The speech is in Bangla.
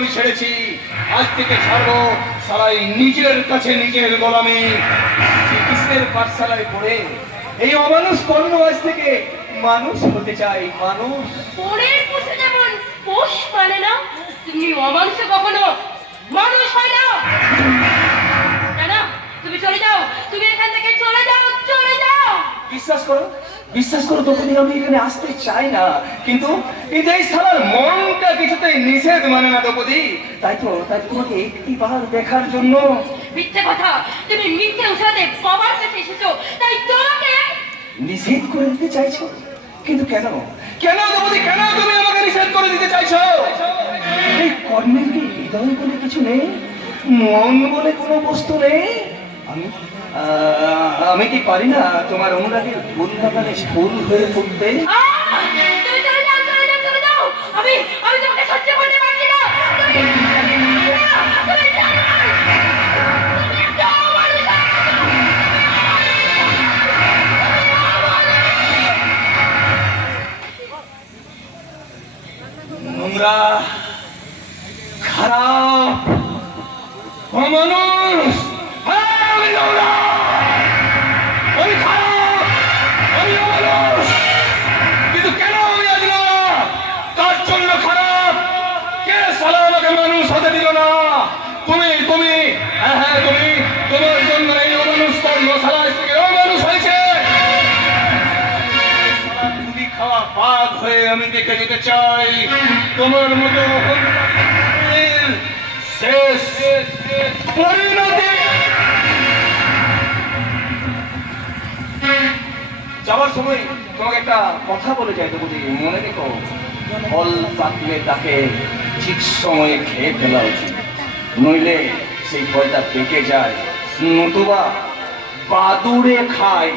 গোলামি ছেড়েছি, আজ থেকে ছাড়বো সালাই নিজের কাছে নিজের গোলামি। শ্রীকৃষ্ণের পাঠশালায় পড়ে এই অমানুষ কর্ণ আজ থেকে মানুষ হতে চাই, মানুষ। পরের পুষে যেমন পোষ মানে না, তুমি অমানুষ কখনো মানুষ হয় না। না, তুমি চলে যাও, তুমি এখান থেকে চলে যাও, চলে যাও। বিশ্বাস করো, বিশ্বাস করো দ্রৌপদী, আমি এখানে আসতে চাই না, কিন্তু এই সালার মনটা কিছুতেই নিষেধ মানে না দ্রৌপদী। তাই তোমাকে একটি বার দেখার জন্য। মিথ্যে কথা, তুমি মিথ্যে উঠাতে বাবার কাছে এসেছো, তাই তোমাকে নিষেধ করে দিতে চাইছো। কিন্তু কেন, কেন দ্রৌপদী, কেন তুমি আমাকে নিষেধ করে দিতে চাইছো? এই কর্ণের কি হৃদয় বলে কিছু নেই, মন বলে কোনো বস্তু নেই? আমি কি পারি না তোমার অনুরাগের ফুল বাগানে ফুল হয়ে ফুটতে? তুমি চলে যাও, চলে যাও, চলে যাও। আমি তোমাকে সহ্য করতে পারছি না। নোংরা, খারাপ, অমানুষ, আমি নোংরা, আমি খারাপ, আমি অমানুষ। কিন্তু কেন আমি আজ না? কার জন্য খারাপ? কে সালা আমাকে মানুষ হতে দিল না? তুমি, হ্যাঁ তুমি, তোমার জন্য এই অমানুষ কর্ম সালা থেকে অমানুষ হয়েছে। খাওয়া পাক হয়ে আমি দেখে যেতে চাই তোমার মতো শেষ পরিণতি। যাওয়ার সময় তোমাকে একটা কথা বলে যাই, বুঝি মনে রেখো, ফল পাকলে তাকে ঠিক সময়ে খেয়ে ফেলা উচিত, নইলে সেই ফলটা পেকে যায়, নতুবা বাদুড়ে খায়।